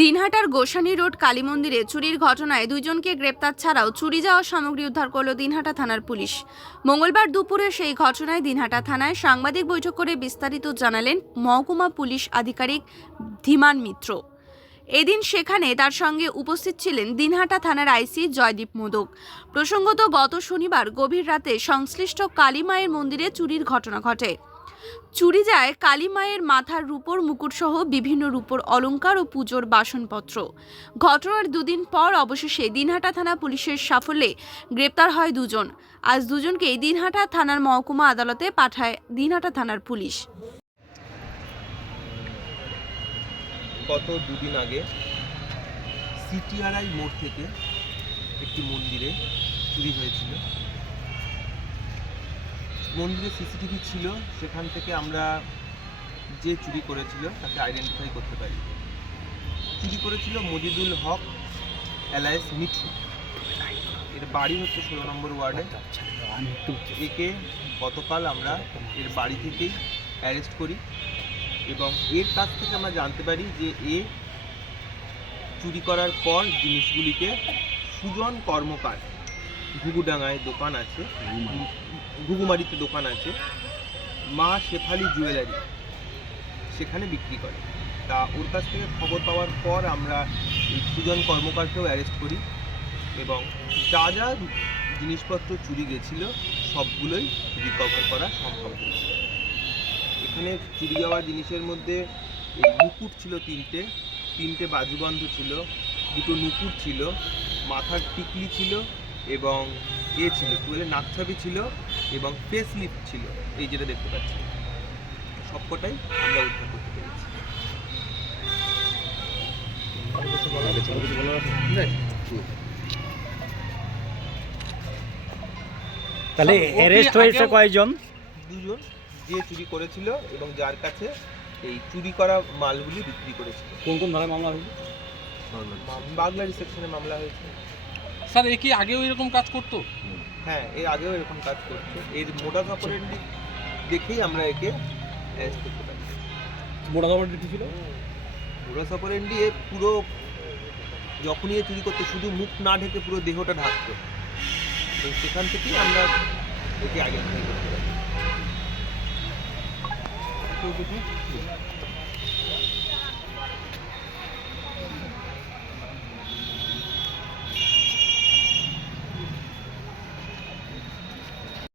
দিনহাটার Gosani road, Kali মন্দিরে চুরির ঘটনায় দুইজনকে গ্রেপ্তার ছাড়াও চুরি যাওয়া সামগ্রী উদ্ধার করল দিনহাটা থানার পুলিশ। মঙ্গলবার দুপুরে সেই ঘটনায় দিনহাটা থানায় সাংবাদিক বৈঠক করে বিস্তারিত জানালেন মহকুমা পুলিশ আধিকারিক ধীমান মিত্র। এদিন সেখানে তার সঙ্গে উপস্থিত ছিলেন দিনহাটা থানার আইসি জয়দীপ মোদক। প্রসঙ্গত, গত শনিবার গভীর রাতে সংশ্লিষ্ট কালী মায়ের মন্দিরে চুরির ঘটনা ঘটে। চুরি যায় কালী মায়ের মাথার রূপোর মুকুটসহ বিভিন্ন রূপোর অলঙ্কার ও পুজোর বাসনপত্র। ঘটনার দুদিন পর অবশেষে দিনহাটা থানা পুলিশের সাফল্যে গ্রেপ্তার হয় দুজন। আজ দুজনকেই দিনহাটা থানার মহকুমা আদালতে পাঠায় দিনহাটা থানার পুলিশ। গত দুদিন আগে সিটিআরআই মোড় থেকে একটি মন্দিরে চুরি হয়েছিল। মন্দিরে সিসিটিভি ছিল, সেখান থেকে আমরা যে চুরি করেছিল তাকে আইডেন্টিফাই করতে পারি। চুরি করেছিল মজিদুল হক অ্যালায়েস মিঠু। এর বাড়ি হচ্ছে ষোলো নম্বর ওয়ার্ডে। একে গতকাল আমরা এর বাড়ি থেকেই অ্যারেস্ট করি এবং এর কাছ থেকে আমরা জানতে পারি যে এ চুরি করার পর জিনিসগুলিকে সুজন কর্মকার ঘুঘুডাঙ্গায় দোকান আছে। ঘুঘুমারিতে দোকান আছে। মা শেফালি জুয়েলারি সেখানে বিক্রি করে। তা ওর কাছ থেকে খবর পাওয়ার পর আমরা এই সুজন কর্মকারকেও অ্যারেস্ট করি এবং যা যা জিনিসপত্র চুরি গেছিল সবগুলোই রিকভার করা সম্ভব হয়েছে। এখানে চুরি যাওয়া জিনিসের মধ্যে মুকুট ছিল তিনটে তিনটে বাজুবন্ধ ছিল, দুটো নুপুর ছিল, মাথার টিকলি ছিল এবং এ ছিল বলে নাকছাবি ছিল এবং ফেস লিফট ছিল এই যেটা দেখতে পাচ্ছি। সবকটাই আমরা উদ্ধার করতে পেরেছি। তাহলে অ্যারেস্ট হয়েছে কয়জন? দুজন যে চুরি করেছিল এবং যার কাছে এই চুরি করা মালগুলি বিক্রি করেছিল। কোন কোন ধারায় মামলা হয়েছে? বাগলারি সেকশনে মামলা হয়েছে। স্যার এ কি আগেও এরকম কাজ করতো? হ্যাঁ এর আগেও এরকম কাজ করতো। এর মোডাস অপারেন্ডি দেখেই আমরা একে অ্যারেস্ট করতে পারি মোটা কি ছিল? মোডাস অপারেন্ডি এ পুরো যখনই এ চুরি করতে শুধু মুখ না ঢেকে পুরো দেহটা ঢাকতো। তো সেখান থেকেই আমরা একে আগে করতে পারি।